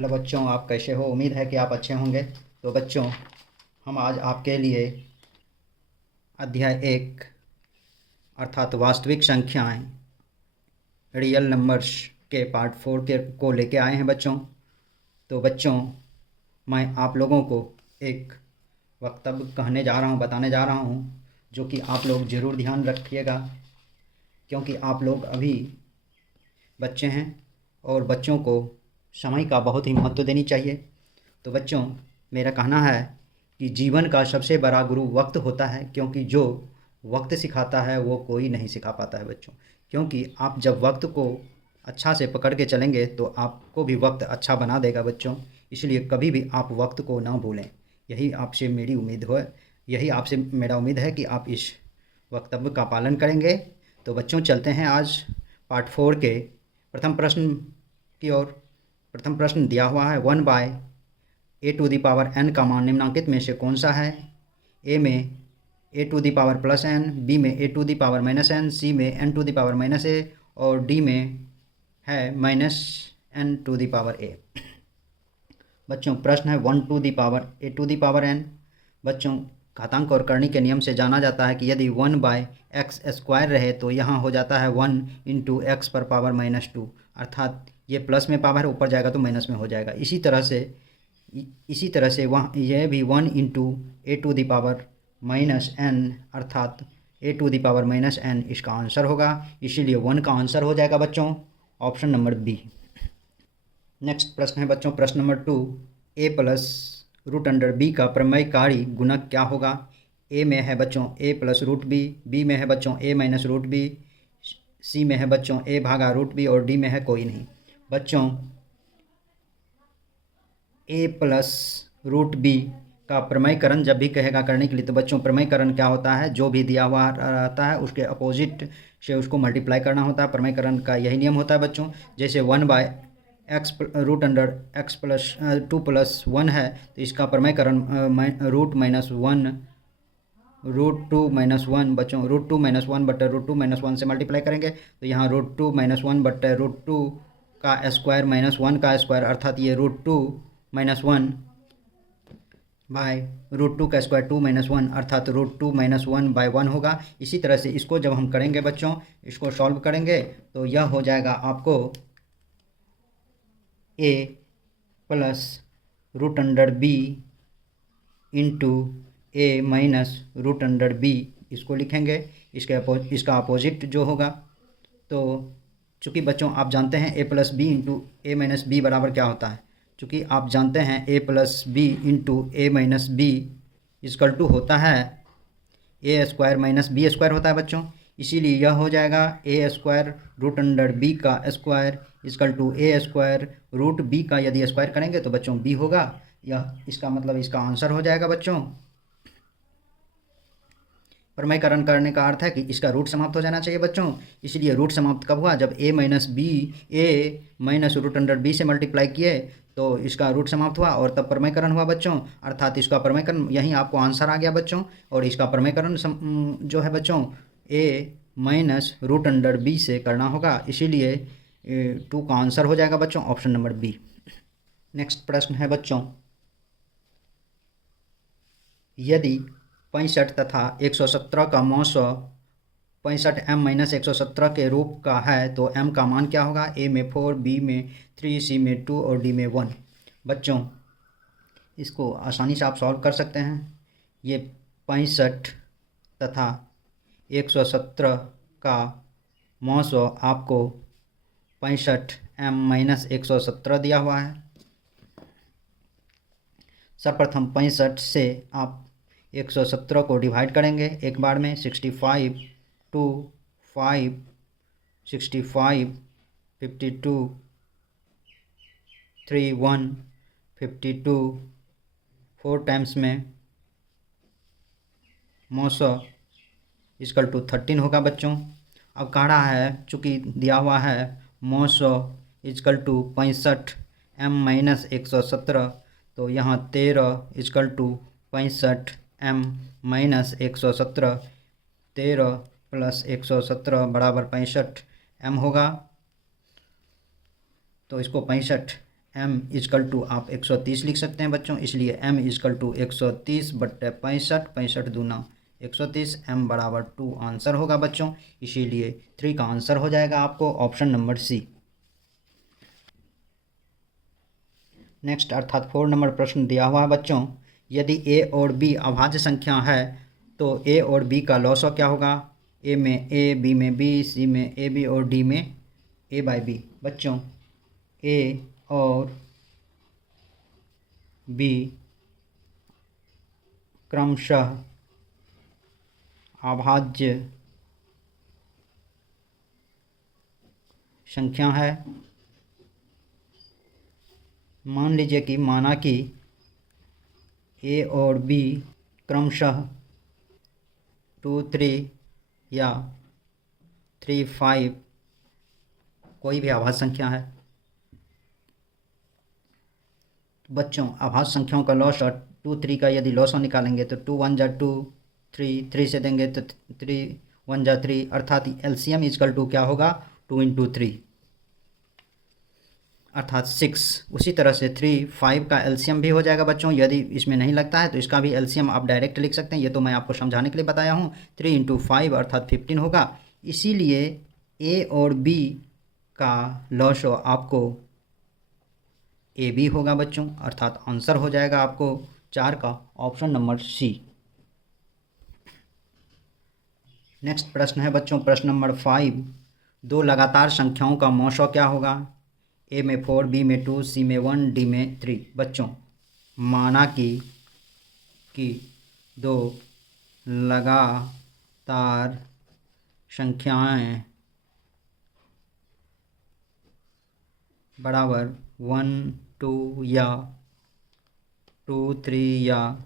Hello बच्चों, आप कैसे हो? उम्मीद है कि आप अच्छे होंगे। तो बच्चों, हम आज आपके लिए अध्याय 1 अर्थात वास्तविक संख्याएं रियल नंबर्स के पार्ट 4 के को लेके आए हैं बच्चों। तो बच्चों, मैं आप लोगों को एक वक्तव्य कहने जा रहा हूँ, बताने जा रहा हूँ, जो कि आप लोग ज़रूर ध्यान रखिएगा, क्योंकि आप लोग अभी बच्चे हैं और बच्चों को समय का बहुत ही महत्व देनी चाहिए। तो बच्चों, मेरा कहना है कि जीवन का सबसे बड़ा गुरु वक्त होता है, क्योंकि जो वक्त सिखाता है वो कोई नहीं सिखा पाता है बच्चों। क्योंकि आप जब वक्त को अच्छा से पकड़ के चलेंगे तो आपको भी वक्त अच्छा बना देगा बच्चों। इसलिए कभी भी आप वक्त को ना भूलें। यही आपसे मेरा उम्मीद है कि आप इस वक्तव्य का पालन करेंगे। तो बच्चों, चलते हैं आज पार्ट 4 के प्रथम प्रश्न की ओर। प्रथम प्रश्न दिया हुआ है, 1/a⁴n का मान निम्नांकित में से कौन सा है? ए में a⁴+n, बी में a⁻−n, सी में n⁻−a और डी में है -n⁴a। बच्चों, प्रश्न है 1/a⁴n। बच्चों, घातांक और करनी के नियम से जाना जाता है कि यदि 1/x² रहे तो यहाँ हो जाता है 1 × x⁻², अर्थात ये प्लस में पावर ऊपर जाएगा तो माइनस में हो जाएगा। इसी तरह से वहाँ यह भी 1 × a⁻−n, अर्थात a⁻−n इसका आंसर होगा। इसीलिए 1 का आंसर हो जाएगा बच्चों ऑप्शन नंबर बी। नेक्स्ट प्रश्न है बच्चों, प्रश्न नंबर 2, a+√b का प्रमेयकारी गुणक क्या होगा? ए में है बच्चों a+√b, बी में है बच्चों a-√b, सी में है बच्चों a/√b और डी में है कोई नहीं। बच्चों, a+√b का प्रमेयकरण जब भी कहेगा करने के लिए, तो बच्चों प्रमेयकरण क्या होता है? जो भी दिया हुआ रहता है उसके अपोजिट से उसको मल्टीप्लाई करना होता है। प्रमेयकरण का यही नियम होता है बच्चों। जैसे 1/x√2+1 है तो इसका प्रमेयकरण √2−1 बच्चों √2−1/√2−1 से मल्टीप्लाई करेंगे तो यहाँ √2−1/√2 का स्क्वायर -1 का स्क्वायर, अर्थात ये √2−1/√2 का स्क्वायर 2−1, अर्थात √2−1/1 होगा। इसी तरह से इसको जब हम करेंगे बच्चों, इसको सॉल्व करेंगे तो यह हो जाएगा आपको a+√b × a-√b, इसको लिखेंगे। इसका अपोजिट जो होगा, तो चूँकि बच्चों आप जानते हैं a+b × a-b बराबर क्या होता है? चूँकि आप जानते हैं a+b × a-b इक्वल टू होता है a² - b² होता है बच्चों। इसीलिए यह हो जाएगा a²√b का स्क्वायर इक्वल टू a²√b का यदि स्क्वायर करेंगे तो बच्चों b होगा। यह इसका मतलब इसका आंसर हो जाएगा बच्चों। प्रमेयकरण करने का अर्थ है कि इसका रूट समाप्त हो जाना चाहिए बच्चों। इसलिए रूट समाप्त कब हुआ? जब a-√b से मल्टीप्लाई किए तो इसका रूट समाप्त हुआ और तब प्रमेयकरण हुआ बच्चों, अर्थात इसका प्रमेयकरण, यहीं आपको आंसर आ गया बच्चों। और इसका प्रमेयकरण जो है बच्चों a-√b से करना होगा। इसीलिए 2 का आंसर हो जाएगा बच्चों ऑप्शन नंबर बी। नेक्स्ट प्रश्न है बच्चों, यदि 65 तथा 117 का मौसो 65m - 117 के रूप का है तो m का मान क्या होगा? ए में 4, बी में 3, सी में 2 और डी में 1। बच्चों, इसको आसानी से आप सॉल्व कर सकते हैं। ये 65 तथा 117 का मौसो आपको 65m - 117 दिया हुआ है। सर्वप्रथम 65 से आप 117 को डिवाइड करेंगे एक बार में। 65 2 5 65 52 3 1 52 4 टाइम्स में मौसो इक्वल टू 13 होगा बच्चों। अब कह रहा है, चूँकि दिया हुआ है मौसो इक्वल टू 65m - 117, तो यहाँ 13 इक्वल टू 65m - 117, 13 + 117 बराबर 65m होगा। तो इसको 65 m इजकल टू आप 130 लिख सकते हैं बच्चों, इसलिए m इजकल टू 130 बट्टे 65, 65 दूना 130, m बराबर 2 आंसर होगा बच्चों, इसीलिए 3 का आंसर हो जाएगा आपको ऑप्शन नंबर सी। नेक्स्ट अर्थात 4 नंबर प्रश्न दिया हुआ है बच्चों, यदि a और b अभाज्य संख्या है तो a और b का लॉसव क्या होगा? a में a, b में b, c में a b और d में a बाई b। बच्चों a और b क्रमशः अभाज्य संख्या है। मान लीजिए कि माना कि a और b क्रमशः 2, 3 या 3, 5 कोई भी अभाज्य संख्या है। बच्चों अभाज्य संख्याओं का लॉस और 2, 3 का यदि लॉस निकालेंगे तो 2 1 जा 2, 3 से देंगे तो 3 1 जा 3, अर्थात एलसीएम इजकल टू क्या होगा? 2 इंटू 3 अर्थात 6। उसी तरह से 3, 5 का एलसीएम भी हो जाएगा बच्चों, यदि इसमें नहीं लगता है तो इसका भी एलसीएम आप डायरेक्ट लिख सकते हैं, ये तो मैं आपको समझाने के लिए बताया हूँ। 3 इंटू 5 अर्थात 15 होगा, इसीलिए ए और बी का लॉस आपको ए बी होगा बच्चों, अर्थात आंसर हो जाएगा आपको 4 का ऑप्शन नंबर सी। नेक्स्ट प्रश्न है बच्चों प्रश्न नंबर 5, दो लगातार संख्याओं का मौसो क्या होगा? ए में 4, बी में 2, सी में 1, डी में 3। बच्चों माना कि दो लगातार संख्याएं बराबर 1, 2 या 2, 3 या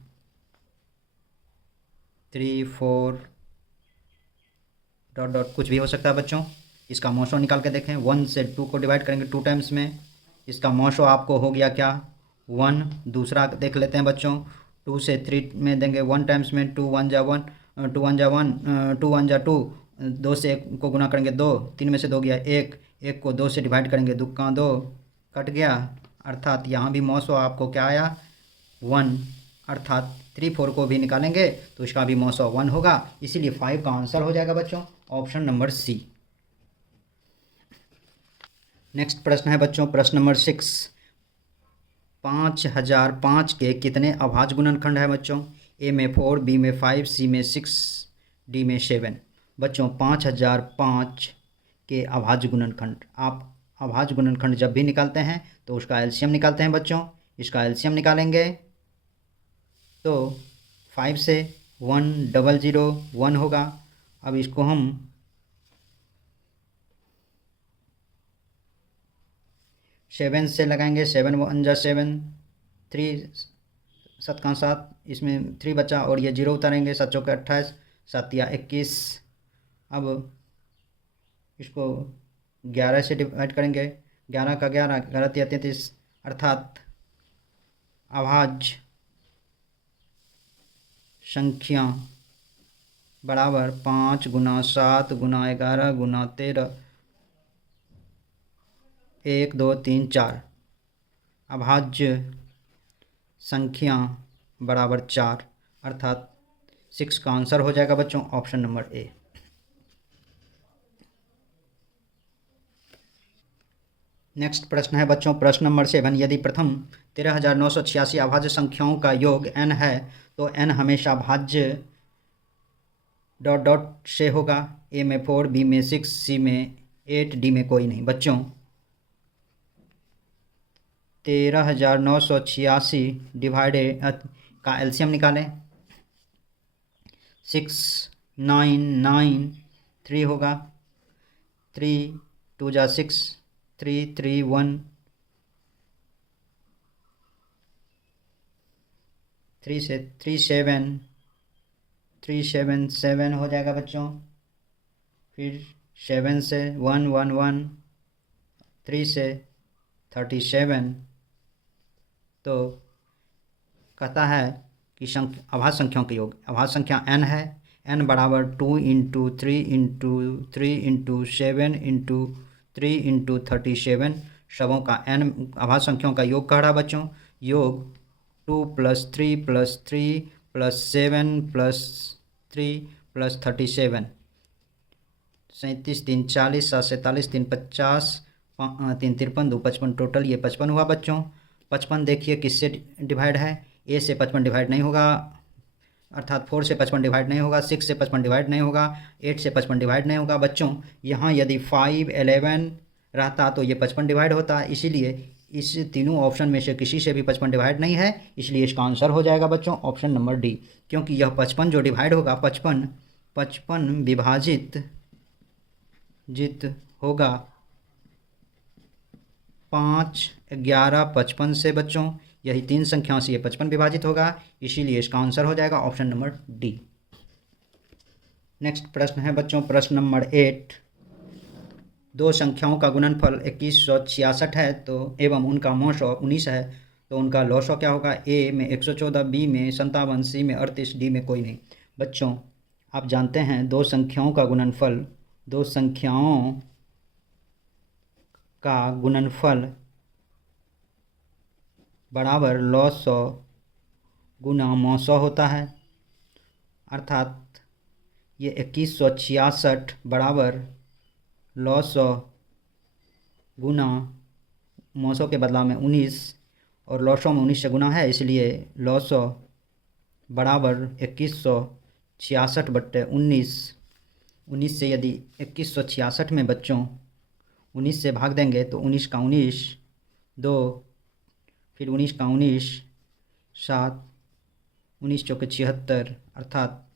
3, 4 डॉट डॉट कुछ भी हो सकता है बच्चों। इसका मौसो निकाल के देखें, 1 से 2 को डिवाइड करेंगे 2 टाइम्स में, इसका मौसो आपको हो गया क्या? 1। दूसरा देख लेते हैं बच्चों, 2 से 3 में देंगे 1 टाइम्स में, 2 1 जा 1, 2 1 जा 1, 2 1 जा 2, 2 से 1 को गुना करेंगे 2, 3 में से 2 गया 1, 1 को 2 से डिवाइड करेंगे 2 का 2 कट गया, अर्थात यहाँ भी मौसो आपको क्या आया? 1, अर्थात 3, 4 को भी निकालेंगे तो इसका भी मौसो 1 होगा, इसीलिए 5 का आंसर हो जाएगा बच्चों ऑप्शन नंबर सी। नेक्स्ट प्रश्न है बच्चों प्रश्न नंबर 6, 5005 के कितने अभाज्य गुणनखंड है बच्चों? ए में 4, बी में 5, सी में 6, डी में 7। बच्चों 5005 के अभाज्य गुणनखंड, आप अभाज्य गुणनखंड जब भी निकालते हैं तो उसका एलसीएम निकालते हैं बच्चों। इसका एलसीएम निकालेंगे तो 5 से 10001 होगा। अब इसको हम 7 से लगाएंगे, 7 1 जा 7, 3 7 का 7, इसमें 3 बचा और ये 0 उतारेंगे, 7 चौके 28, 7 या 21। अब इसको 11 से डिवाइड करेंगे, 11 का 11, 11 या 33, अर्थात अभाज्य संख्या बराबर 5 गुना 7 गुना 11 गुना 13, 1 2 3 4। अभाज्य संख्या बराबर 4, अर्थात 6 का आंसर हो जाएगा बच्चों ऑप्शन नंबर ए। नेक्स्ट प्रश्न है बच्चों प्रश्न नंबर 7, यदि प्रथम 13,986 अभाज्य संख्याओं का योग n है तो n हमेशा भाज्य डॉट डॉट से होगा। ए में 4, बी में 6, सी में 8, डी में कोई नहीं। बच्चों 13,986 डिवाइडेड का एलसीएम निकालें, 6993 होगा, 3 2 जा 6, 3 3 1, 3 से 3 7, 3 7 7 हो जाएगा बच्चों, फिर 7 से 1 1 1, 3 से 37। तो कहता है कि अभाज्य संख्याओं के योग, अभाज्य संख्या n है, n बराबर 2 into 3 into 3 into 7 into 3 into 37 सबों का n अभाज्य संख्याओं का योग कह रहा बच्चों। योग 2 + 3 + 3 + 7 + 3 + 37, 37 3 40, 7 47 3 50, 3 53 2 55, टोटल ये 55 हुआ बच्चों। 55 देखिए किससे डिवाइड है, ए से 55 डिवाइड नहीं होगा, अर्थात 4 से 55 डिवाइड नहीं होगा, 6 से 55 डिवाइड नहीं होगा, 8 से 55 डिवाइड नहीं होगा बच्चों। यहाँ यदि 5 11 रहता तो ये 55 डिवाइड होता, इसीलिए इस तीनों ऑप्शन में से किसी से भी 55 डिवाइड नहीं है, इसलिए इसका आंसर हो जाएगा बच्चों ऑप्शन नंबर डी। क्योंकि यह 55 जो डिवाइड होगा 55 विभाजित होगा 5 11 55 से बच्चों, यही 3 संख्याओं से ये 55 विभाजित होगा, इसीलिए इसका आंसर हो जाएगा ऑप्शन नंबर डी। नेक्स्ट प्रश्न है बच्चों प्रश्न नंबर 8। दो संख्याओं का गुणनफल 2166 है तो एवं उनका मौसौ 19 है, तो उनका लौसौ क्या होगा। ए में 114, बी में 57, सी में 38, डी में कोई नहीं। बच्चों आप जानते हैं दो संख्याओं का गुणनफल बराबर लौसौ गुना मौसौ होता है, अर्थात ये 2166 बराबर लौसौ गुना मौसौ के बदला में 19, और लौसौ में 19 से गुना है, इसलिए लौसौ बराबर 2166/19। 19 से यदि 2166 में बच्चों 19 से भाग देंगे तो 19 का 19 2, फिर 19 का 19 7, 19 चौके 76, अर्थात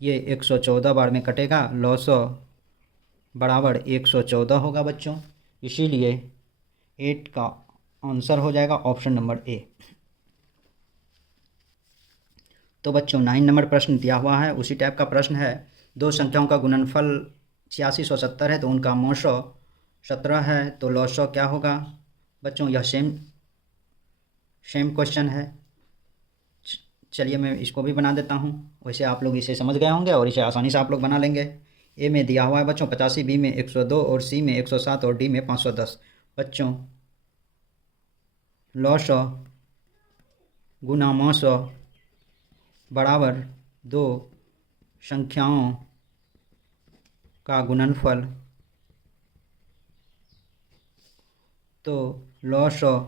ये 114 बार में कटेगा, लौसौ बराबर 114 होगा बच्चों, इसीलिए 8 का आंसर हो जाएगा ऑप्शन नंबर ए। तो बच्चों 9 नंबर प्रश्न दिया हुआ है, उसी टाइप का प्रश्न है। दो संख्याओं का गुणनफल 8670 है तो उनका मौसौ 17 है, तो लौसौ क्या होगा बच्चों। यह सेम क्वेश्चन है, चलिए मैं इसको भी बना देता हूँ, वैसे आप लोग इसे समझ गए होंगे और इसे आसानी से आप लोग बना लेंगे। ए में दिया हुआ है बच्चों 85, बी में 102 और सी में 107 और डी में 510। बच्चों लौसौ गुना मौसौ बराबर दो संख्याओं का गुणनफल, तो लौसौ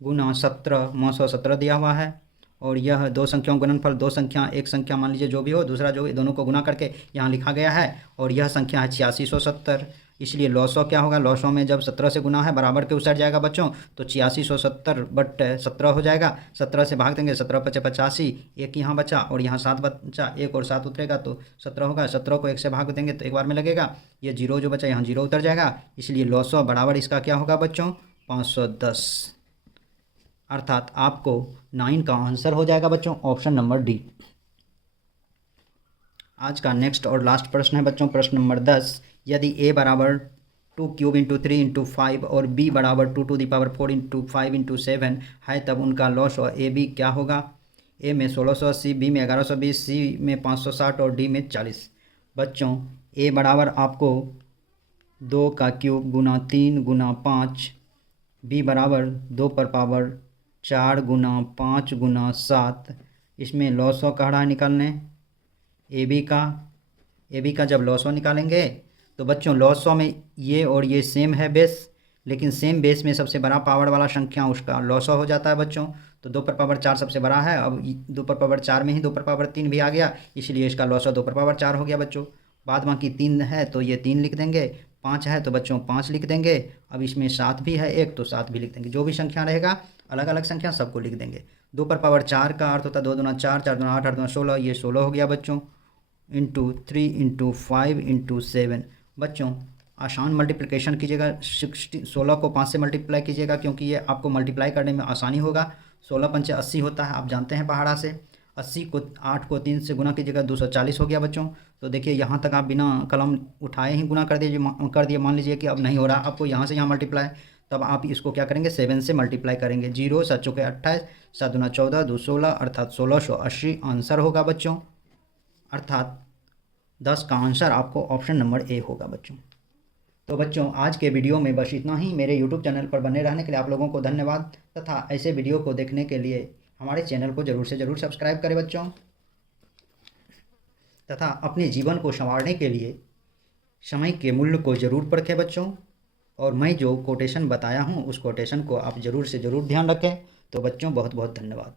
गुना 17, मौसौ 17 दिया हुआ है, और यह दो संख्याओं का गुणनफल, दो संख्या एक संख्या मान लीजिए जो भी हो, दूसरा जो दोनों को गुना करके यहाँ लिखा गया है, और यह संख्या है 8670, इसलिए लौसौ क्या होगा। लौसौ में जब 17 से गुना है बराबर के उस साइड जाएगा बच्चों, तो 8670/17 हो जाएगा। 17 से भाग देंगे, 17 × 5 = 85, एक यहाँ बचा और यहाँ 7 बचा, एक और 7 उतरेगा तो 17 होगा। 17 को 1 से भाग देंगे तो एक बार में लगेगा, ये 0 जो बचा यहाँ 0 उतर जाएगा, इसलिए लौसौ बराबर इसका क्या होगा बच्चों 510, अर्थात आपको 9 का आंसर हो जाएगा बच्चों ऑप्शन नंबर डी। आज का नेक्स्ट और लास्ट प्रश्न है बच्चों प्रश्न नंबर 10। यदि a बराबर 2³ × 3 × 5 और b बराबर 2⁴ × 5 × 7 है, तब उनका लौसौ ए बी क्या होगा। ए में 1680, बी में 1120, सी में 560 और डी में 40। बच्चों a बराबर आपको 2³ × 3 × 5, b बराबर 2 पर पावर 4 × 5 × 7, इसमें लौसौ कह रहा है निकालने ए बी का जब लौसौ निकालेंगे तो बच्चों लौसौ में ये और ये सेम है बेस, लेकिन सेम बेस में सबसे बड़ा पावर वाला संख्या उसका लौसौ हो जाता है बच्चों। तो 2 पर पावर 4 सबसे बड़ा है, अब 2 पर पावर 4 में ही 2 पर पावर 3 भी आ गया, इसलिए इसका लौसौ 2 पर पावर 4 हो गया बच्चों। बाद बाकी 3 है तो ये 3 लिख देंगे, 5 है तो बच्चों 5 लिख देंगे, अब इसमें 7 भी है एक तो 7 भी लिख देंगे, जो भी संख्या रहेगा अलग अलग संख्या सबको लिख देंगे। 2 पर पावर 4 का अर्थ होता है 2 दूना 4, 4 दूना 8, 8 दूना 16, ये 16 हो गया बच्चों, × 3 × 5 × 7। बच्चों आसान मल्टीप्लिकेशन कीजिएगा, 16 को 5 से मल्टीप्लाई कीजिएगा क्योंकि ये आपको मल्टीप्लाई करने में आसानी होगा। 16 × 5 = 80 होता है, आप जानते हैं पहाड़ा से। 80 को 8 को 3 से गुना कीजिएगा 240 हो गया बच्चों। तो देखिए यहाँ तक आप बिना कलम उठाए ही गुना कर दिए। मान लीजिए कि अब नहीं हो रहा आपको यहाँ से यहाँ मल्टीप्लाई, तब आप इसको क्या करेंगे 7 से मल्टीप्लाई करेंगे। 0 7 चौके 28, 7 दूना 14, 2 16, अर्थात 1680 आंसर होगा बच्चों, अर्थात 10 का आंसर आपको ऑप्शन नंबर ए होगा बच्चों। तो बच्चों आज के वीडियो में बस इतना ही। मेरे यूट्यूब चैनल पर बने रहने के लिए आप लोगों को धन्यवाद, तथा ऐसे वीडियो को देखने के लिए हमारे चैनल को ज़रूर से ज़रूर सब्सक्राइब करें बच्चों, तथा अपने जीवन को संवारने के लिए समय के मूल्य को ज़रूर परखें बच्चों। और मैं जो कोटेशन बताया हूँ उस कोटेशन को आप ज़रूर से ज़रूर ध्यान रखें। तो बच्चों बहुत बहुत धन्यवाद।